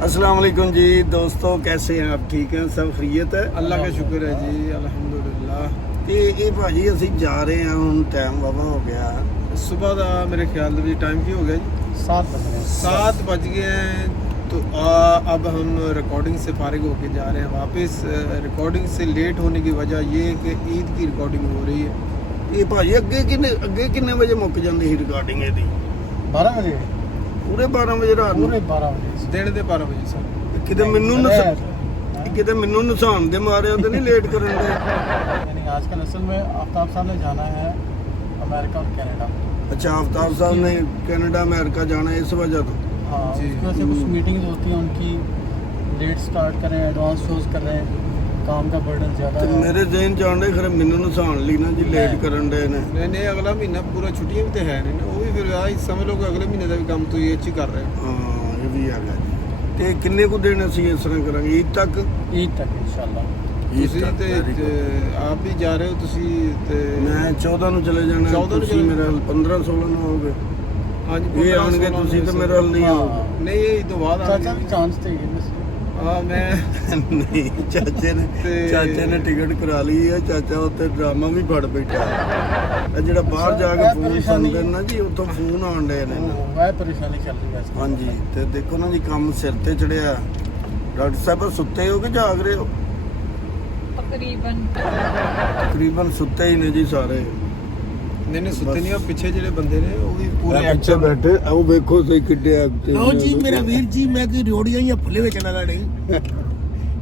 अस्सलाम वालेकुम जी दोस्तों, कैसे हैं आप? ठीक हैं? सब खैरियत है? अल्लाह का शुक्र है जी, अल्हम्दुलिल्लाह। ਤੇ ਇਹ ਭਾਜੀ ਅਸੀਂ ਜਾ ਰਹੇ ਹਾਂ, ਹੁਣ ਟਾਈਮ ਵਾਵਾ ਹੋ ਗਿਆ। सुबह का मेरे ख्याल में टाइम की हो गया जी, 7 बज गए हैं। तो अब हम रिकॉर्डिंग से फारिग होके जा रहे हैं वापस। रिकॉर्डिंग से लेट होने की वजह ये है कि ईद की रिकॉर्डिंग हो रही है। ਇਹ ਭਾਜੀ ਅੱਗੇ ਕਿੰਨੇ ਵਜੇ ਮੁੱਕ ਜਾਂਦੀ ਸੀ ਰਿਕਾਰਡਿੰਗ ਇਹਦੀ? 12 ਵਜੇ ਪੂਰੇ 12 ਵਜੇ ਰਾਤ ਨੂੰ? ਪੂਰੇ 12 ਵਜੇ दिन के 12 बजे सर। ਕਿਤੇ ਮੈਨੂੰ ਨੁਕਸਾਨ ਦੇ ਮਾਰਿਆ ਤੇ ਨਹੀਂ ਲੇਟ ਕਰਨ ਦੇ? यानी आजकल असल में आफ्ताब साहब ने जाना है अमेरिका और कनाडा। अच्छा, आफ्ताब साहब ने कनाडा अमेरिका जाना है इस वजह तो? हाँ, जी। उसकी वजह से कुछ मीटिंग्स होती हैं उनकी, लेट स्टार्ट कर रहे हैं, एडवांस शोज कर रहे हैं, काम का बर्डन ज़्यादा ਤੇ है। ਮੇਰੇ ਜ਼ਹਿਨ ਜਾਣਦੇ ਖਰੇ ਮੈਨੂੰ ਨੁਕਸਾਨ ਲਈ ਨਾ ਜੀ ਲੇਟ ਕਰਨ ਦੇ ਨੇ। नहीं अगला महीना पूरा छुट्टियां भी तो है नहीं ना, वो भी फिर आज समझ लो कि अगले महीने का भी काम तो ये अच्छी कर रहे हैं। ਹਾਂ ਇਹ ਵੀ ਹੈਗਾ ਜੀ। ਤੇ ਕਿੰਨੇ ਕੁ ਦਿਨ ਅਸੀਂ ਇਸ ਤਰ੍ਹਾਂ ਕਰਾਂਗੇ ਈਦ ਤੱਕ? ईद तक इंशाल्लाह। ਤੁਸੀਂ ਤੇ ਆਪ ਵੀ ਜਾ ਰਹੇ ਹੋ ਤੁਸੀਂ ਤੇ ਮੈਂ 14 ਨੂੰ ਚਲੇ ਜਾਣਾ। 14 ਨੂੰ ਤੁਸੀਂ ਚਲੇ ਮੇਰਾ 15-16 ਨੂੰ ਆਓਗੇ। ਹਾਂਜੀ ਇਹ ਆਉਣਗੇ ਤੁਸੀਂ ਤੇ ਮੇਰਾ ਹੱਲ ਨਹੀਂ ਆਓਗੇ। नहीं ये तो बाद चाचा भी चांस थे ये बस। हाँ मैं ਨਹੀਂ ਚਾਚੇ ਨੇ ਟਿਕਟ ਕਰਾ ਲਈ ਹੈ। ਚਾਚਾ ਉੱਤੇ ਡਰਾਮਾ ਵੀ ਫੜ ਬੈਠਾ। ਇਹ ਜਿਹੜਾ ਬਾਹਰ ਜਾ ਕੇ ਫੋਨ ਸੁਣਦੇ ਨੇ ਨਾ ਜੀ, ਉੱਥੋਂ ਫੋਨ ਆਉਣ ਡਏ ਨੇ ਨਾ। वह परेशानी चल रही है इसकी। ਹਾਂਜੀ ਤੇ ਦੇਖੋ ਨਾ ਜੀ, ਕੰਮ ਸਿਰ ਤੇ ਚੜਿਆ। ਡਾਕਟਰ ਸਾਹਿਬ ਸੁੱਤੇ ਹੋ ਕਿ ਜਾਗ ਰਹੇ ਹੋ? ਤਕਰੀਬਨ ਸੁੱਤੇ ਹੀ ਨੇ ਜੀ ਸਾਰੇ। नहीं सुते नहीं, और पीछे ਜਿਹੜੇ ਬੰਦੇ ਨੇ ਉਹ ਵੀ ਪੂਰੇ ਪਿੱਛੇ ਐਕਟਿਵ ਬੈਠੇ। ਆਓ ਵੇਖੋ ਸਹੀ ਕਿੱਡੇ ਐਕਟਿਵ। ਲਓ ਜੀ ਮੇਰਾ ਵੀਰ ਜੀ, ਮੈਂ ਕਿ ਰੋੜੀਆਂ ਜਾਂ ਫੁੱਲੇ ਵਿੱਚ ਨਾ ਲੜੇ।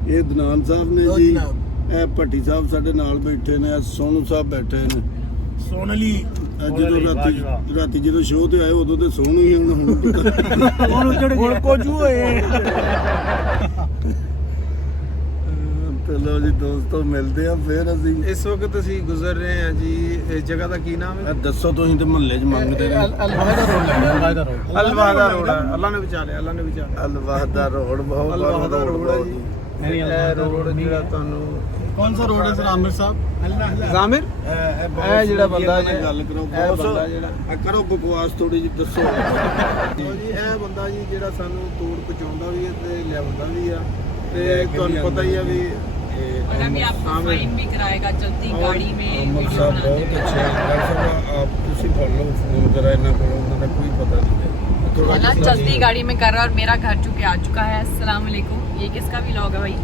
ਇਹ ਦਨਾਨ ਸਾਹਿਬ ਨੇ ਲਓ ਜੀ, ਜਨਾਬ। ਇਹ ਭੱਟੀ ਸਾਹਿਬ ਸਾਡੇ ਨਾਲ ਬੈਠੇ ਨੇ, ਇਹ ਸੋਨੂ ਸਾਹਿਬ ਬੈਠੇ ਨੇ। ਸੋਨਲੀ ਇਹ ਜਦੋਂ ਰਾਤੀ ਜਦੋਂ ਸ਼ੋਅ ਤੇ ਆਏ ਉਦੋਂ ਤੇ ਸੋਨੂ ਹੀ ਹੁਣ ਹੁਣ ਕੋਜੂ ਹੋਏ। ਚਲੋ ਜੀ ਦੋਸਤੋ, ਮਿਲਦੇ ਆ ਫਿਰ ਅਸੀਂ। ਇਸ ਵਕਤ ਅਸੀਂ ਗੁਜ਼ਰ ਰਹੇ ਹਾਂ ਜੀ, ਇਸ ਜਗ੍ਹਾ ਦਾ ਕੀ ਨਾਮ ਹੈ? ਇਹ ਦੱਸੋ ਤੁਸੀਂ ਤੇ ਮੁਹੱਲੇ 'ਚ ਮੰਗਦੇ ਨੇ। अलवादा रोड लग गया, अलवादा रोड। ਅਲਵਾਦਾ ਰੋਡ ਹੈ। ਅੱਲਾ ਨੇ ਬਚਾ ਲਿਆ, ਅੱਲਾ ਨੇ ਬਚਾ ਲਿਆ। ਅਲਵਾਦਾ ਰੋਡ ਬਹੁਤ ਅਲਵਾਦਾ ਰੋਡ ਹੈ ਜੀ। नहीं, ਇਹ ਰੋਡ ਜਿਹੜਾ ਤੁਹਾਨੂੰ कौन सा रोड है सर आमिर साहब? ਜ਼ਾਮਿਰ ਇਹ ਜਿਹੜਾ ਬੰਦਾ ਨਾਲ ਗੱਲ ਕਰੋ ਇਹ ਬੌਸ, ਬੰਦਾ ਜਿਹੜਾ ਇਹ ਕਰੋ ਬਕਵਾਸ ਥੋੜੀ ਜਿਹੀ ਦੱਸੋ। ਲਓ ਜੀ, ਇਹ ਬੰਦਾ ਜੀ ਜਿਹੜਾ ਸਾਨੂੰ ਤੋੜ ਪਹੁੰਚਾਉਂਦਾ ਵੀ ਹੈ ਤੇ ਲਿਆਉਂਦਾ ਵੀ ਆ। ਤੇ ਤੁਹਾਨੂੰ ਪਤਾ ਹੀ ਆ ਵੀ और अभी आपको फाइन भी कराएगा चलती गाड़ी में ਅਮਰ वीडियो ਸਾਹਿਬ बनाते ਬਹੁਤ हुए। ਅੱਛੇ हैं। डॉक्टर साहब आप ਤੁਸੀਂ ਫੜ ਲਓ ਫੋਨ ਜਰਾ, ਇਹਨਾਂ ਕੋਲ ਉਹਨਾਂ ਦਾ ਕੋਈ ਪਤਾ ਨਹੀਂ ਹੈ। ਥੋੜਾ ना चलती गाड़ी में कर रहा है और मेरा घर चुके आ चुका है। अस्सलाम वालेकुम। ये किसका व्लॉग है भाई?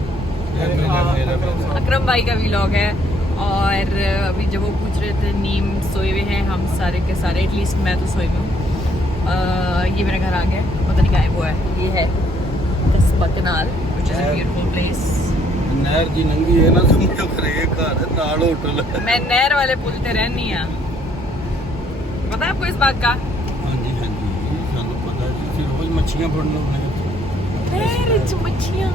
अकरम भाई का व्लॉग है। और अभी जब वो पूछ रहे थे नीम सोए हुए हैं हम सारे के सारे, एटलीस्ट मैं तो सोई हुई हूँ। ये मेरा घर आ गया, पता नहीं कहाँ वो है। ये है कस्बा कनाल which is a beautiful place। ਨਹਿਰ ਜੀ ਨੰਗੀ ਹੈ ਨਾ, ਸਮਝੋ ਕਰੇ ਘਰ ਨਾਲ ਹੋਟਲ। मैं नहर वाले पुल पे रहनी है, पता है आपको इस बात का? ਹਾਂਜੀ ਸਾਨੂੰ ਪਤਾ ਜੀ, ਫਿਰ ਰੋਜ਼ ਮੱਛੀਆਂ ਫੜਨ ਆਉਂਦੇ नहर च मच्छियाँ।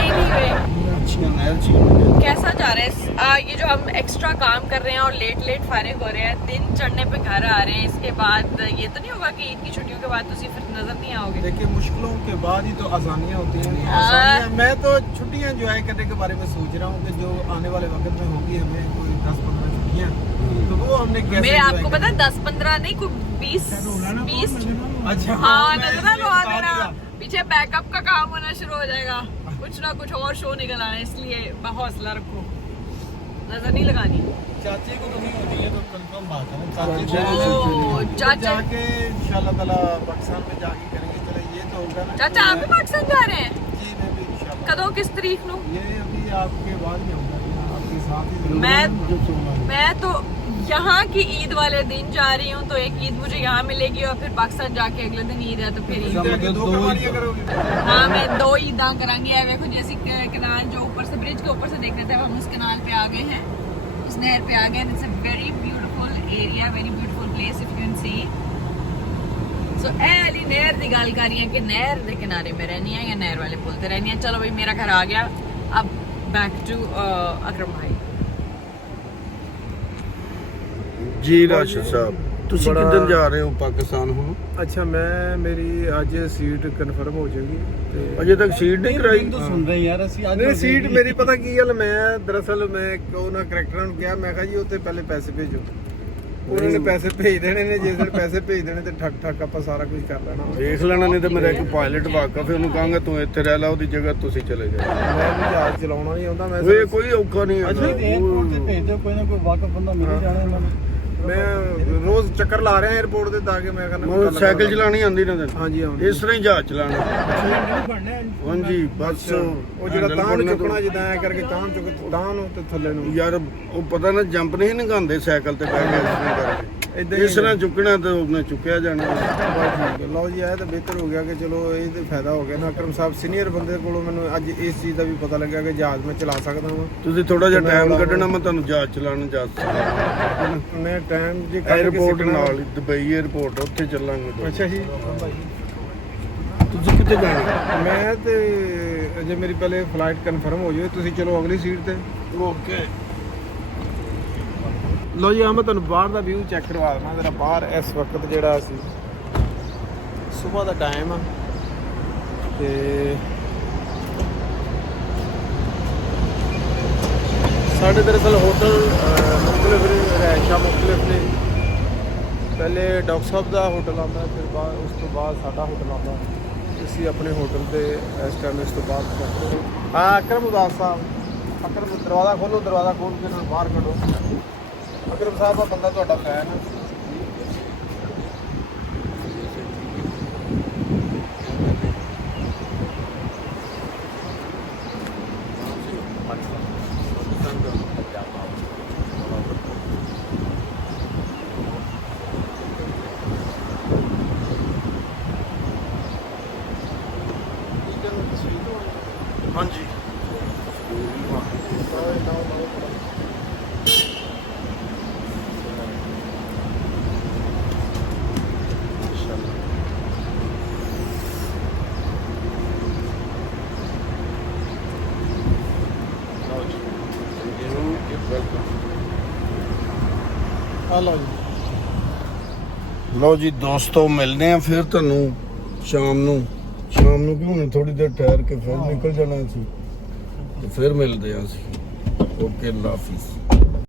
Anyway, ਮੱਛੀਆਂ ਨਹਿਰ 'ਚ ਹੀ ਹੁੰਦੀਆਂ। कैसा जा रहा है? ये जो हम एक्स्ट्रा काम कर रहे हैं और लेट फारिग हो रहे हैं, दिन चढ़ने पे घर आ रहे हैं, इसके बाद ये तो नहीं होगा कि ईद की छुट्टियों के बाद तुसी फिर नजर नहीं आओगे? देखिए, मुश्किलों के बाद ही तो आसानियाँ होती हैं। हाँ। आसानियाँ, मैं तो छुट्टियाँ एंजॉय करने के बारे में सोच रहा हूँ कि जो आने वाले वक्त में होगी हमें कोई 10-15 छुट्टियाँ, तो वो हमने कैसे मैं enjoy आपको करनी पता है 10-15 नहीं, कोई 20 है। अच्छा हाँ, नजर मैं लगा बता देना, देगा। पीछे बैकअप का काम होना शुरू हो जाएगा, कुछ ना कुछ और शो निकल आना, इसलिए हौसला रखो, नजर नहीं लगानी। चाची को कमी होती है तो कंफर्म बात है ना। चाची चाची ओ, चाचा जाके इंशाल्लाह ताला पाकिस्तान में जाके करेंगे। चले ये तो होगा ना। चाचा आप भी पाकिस्तान जा रहे हैं? जी मैं भी इंशाल्लाह। कदों किस तारीख नू? ये अभी आपके बाद ही होगा, ये आपके साथ ही जरूर। मैं तो यहाँ की ईद वाले दिन जा रही हूँ, तो एक ईद मुझे यहाँ मिलेगी और फिर पाकिस्तान जाके अगले दिन ईद है, तो फिर ईद। जाके दो कमानियां करोगे। हाँ, मैं 2 ईदा करांगी। है देखो, जैसे कनाल जो ऊपर से ब्रिज के ऊपर से देख रहे थे, हम उस कनाल पे आ गए हैं, उस नहर पे आ गए। It's a very beautiful area, very beautiful place if you can see. So ए वाली नहर की गल कर रही है कि नहर के किनारे में रहनी है या नहर वाले पुल पे रहनी है। चलो भाई, मेरा घर आ गया। अब बैक टू अकरम भाई। ਜੀ ਰਾਸ਼ਦ ਸਾਹਿਬ, ਤੁਸੀਂ ਕਿੱਦਣ ਜਾ ਰਹੇ ਹੋ ਪਾਕਿਸਤਾਨ ਹੁਣ? अच्छा, मैं मेरी आज सीट कन्फर्म हो जाएगी। ਅਜੇ ਤੱਕ ਸੀਟ ਨਹੀਂ ਕਰਾਈ? तो सुन रहे हैं यार ਅਸੀਂ ਅੱਜ नहीं सीट मेरी पता की गल, मैं दरअसल मैं क्यों ना करैक्टर ਨੂੰ ਕਿਹਾ, ਮੈਂ ਕਿਹਾ ਜੀ ਉੱਥੇ ਪਹਿਲੇ ਪੈਸੇ ਭੇਜੋ। ਉਹਨਾਂ ਨੇ ਪੈਸੇ ਭੇਜ ਦੇਣੇ ਨੇ, ਜਿਸ ਦਿਨ ਪੈਸੇ ਭੇਜ ਦੇਣੇ ਤੇ ਠੱਕ ਠੱਕ ਆਪਾਂ ਸਾਰਾ ਕੁਝ ਕਰ ਲੈਣਾ। ਦੇਖ ਲੈਣਾ, ਨਹੀਂ ਤੇ ਮੇਰਾ ਇੱਕ ਪਾਇਲਟ ਵਾਕਫ ਹੈ, ਉਹਨੂੰ ਕਹਾਂਗਾ ਤੂੰ ਇੱਥੇ ਰਹਿ ਲੈ, ਉਹਦੀ ਜਗ੍ਹਾ ਤੁਸੀਂ ਚਲੇ ਜਾਓ। ਮੈਂ ਵੀ ਜਹਾਜ਼ ਚਲਾਉਣਾ ਨਹੀਂ ਆਉਂਦਾ, ਮੈਂ ਓਏ ਕੋਈ ਔਖਾ ਨਹੀਂ अच्छा एयरपोर्ट से भेज दो, कोई ना कोई वाकफ बंदा मिल ही जाना है। ਮੈਂ ਰੋਜ਼ ਚੱਕਰ ਲਾ ਰਿਹਾ 에어ਪੋਰਟ ਤੇ ਤਾਂ ਕਿ ਮੈਂ ਕਹਿੰਦਾ ਮੈਨੂੰ ਸਾਈਕਲ ਚਲਾਣੀ ਆਉਂਦੀ ਨਾ ਤੈਨੂੰ? ਹਾਂਜੀ ਆਉਂਦੀ। ਇਸ ਤਰ੍ਹਾਂ ਹੀ ਜਹਾਜ਼ ਚਲਾਣਾ। ਹਾਂਜੀ ਬਸ ਉਹ ਜਿਹੜਾ ਤਾਂ ਨੂੰ ਚੁੱਕਣਾ ਜਿੱਦਾਂ ਐ ਕਰਕੇ ਤਾਂ ਚੁੱਕ ਤਾਂ ਨੂੰ ਤੇ ਥੱਲੇ ਨੂੰ ਯਾਰ ਉਹ ਪਤਾ ਨਾ ਜੰਪ ਨਹੀਂ ਨਗਾਉਂਦੇ ਸਾਈਕਲ ਤੇ ਬਹਿ ਕੇ ਇਸ ਤਰ੍ਹਾਂ ਕਰਕੇ, ਇਦਾਂ ਇਸ ਤਰ੍ਹਾਂ ਚੁੱਕਣਾ ਤੇ ਉਹਨੇ ਚੁੱਕਿਆ ਜਾਣਾ। ਠੀਕ ਹੈ। ਲਓ ਜੀ ਇਹ ਤਾਂ ਬਿਹਤਰ ਹੋ ਗਿਆ ਕਿ ਚਲੋ ਇਹ ਤੇ ਫਾਇਦਾ ਹੋ ਗਿਆ ਨਾ। ਅਕਰਮ ਸਾਹਿਬ ਸੀਨੀਅਰ ਬੰਦੇ ਕੋਲੋਂ ਮੈਨੂੰ ਅੱਜ ਇਸ ਚੀਜ਼ ਦਾ ਵੀ ਪਤਾ ਲੱਗਿਆ ਕਿ ਜਹਾਜ਼ ਮੈਂ ਚਲਾ ਸਕਦਾ ਹਾਂ। ਤੁਸੀਂ ਥੋੜਾ ਜਿਹਾ ਟਾਈਮ ਕੱਢਣਾ, ਮੈਂ ਤੁਹਾਨੂੰ ਜਹਾਜ਼ ਚਲਾਉਣ ਜਾ ਸਕਦਾ। ਮੈਂ ਟਾਈਮ ਜੇ ਕੱਢ ਕੇ 에어ਪੋਰਟ ਸਿੱਖਣਾ- ਨਾਲ ਹੀ, ਦੁਬਈ 에어ਪੋਰਟ, ਉੱਥੇ ਚੱਲਾਂਗੇ। ਅੱਛਾ ਜੀ। ਤੁਸੀਂ ਕਿੱਥੇ ਜਾਣਾ? ਮੈਂ ਤੇ ਅਜੇ ਮੇਰੀ ਪਹਿਲੇ ਫਲਾਈਟ ਕਨਫਰਮ ਹੋ ਜਾਵੇ, ਤੁਸੀਂ ਚਲੋ ਅਗਲੀ ਸੀਟ ਤੇ। ਓਕੇ। ਲੋ ਜੀ ਆ ਮੈਂ ਤੁਹਾਨੂੰ ਬਾਹਰ ਦਾ ਵਿਊ ਚੈੱਕ ਕਰਵਾ ਦਿੰਦਾ ਜਰਾ। ਬਾਹਰ ਇਸ ਵਕਤ ਜਿਹੜਾ ਅਸੀਂ ਸਵੇਰ ਦਾ ਟਾਈਮ ਆ ਤੇ ਸਾਡੇ ਦਰਅਸਲ ਹੋਟਲ ਮੁਖਤਲਿਫ ਰਿਹਾਇਸ਼ਾਂ ਮੁਖਤਲਿਫ ਨੇ। ਪਹਿਲੇ ਡਾਕਟਰ ਸਾਹਿਬ ਦਾ ਹੋਟਲ ਆਉਂਦਾ, ਫਿਰ ਬਾਅਦ ਉਸ ਤੋਂ ਬਾਅਦ ਸਾਡਾ ਹੋਟਲ ਆਉਂਦਾ। ਅਸੀਂ ਆਪਣੇ ਹੋਟਲ ਤੇ ਇਸ ਟਾਈਮ ਇਸ ਤੋਂ ਬਾਅਦ ਕਰਦੇ ਹਾਂ। ਅਕਰਮ ਉਦਾਸ ਸਾਹਿਬ, ਅਕਰਮ ਦਰਵਾਜ਼ਾ ਖੋਲੋ, ਦਰਵਾਜ਼ਾ ਖੋਲ ਕੇ ਨਾਲ ਬਾਹਰ ਕੱਢੋ। ਅਕਰਮ ਸਾਹਿਬ ਦਾ ਬੰਦਾ ਤੁਹਾਡਾ ਫੈਨ ਹੈ। ਹਾਂਜੀ ਲਓ ਜੀ। ਲਓ ਜੀ ਦੋਸਤੋ, ਮਿਲਦੇ ਆ ਫਿਰ ਤੁਹਾਨੂੰ ਸ਼ਾਮ ਨੂੰ ਕਿ ਹੁਣ ਥੋੜੀ ਦੇਰ ਠਹਿਰ ਕੇ ਫਿਰ ਨਿਕਲ ਜਾਣਾ ਸੀ, ਤੇ ਫਿਰ ਮਿਲਦੇ ਆ ਅਸੀਂ। ਓਕੇ, ਅੱਲਾ ਹਾਫਿਜ਼।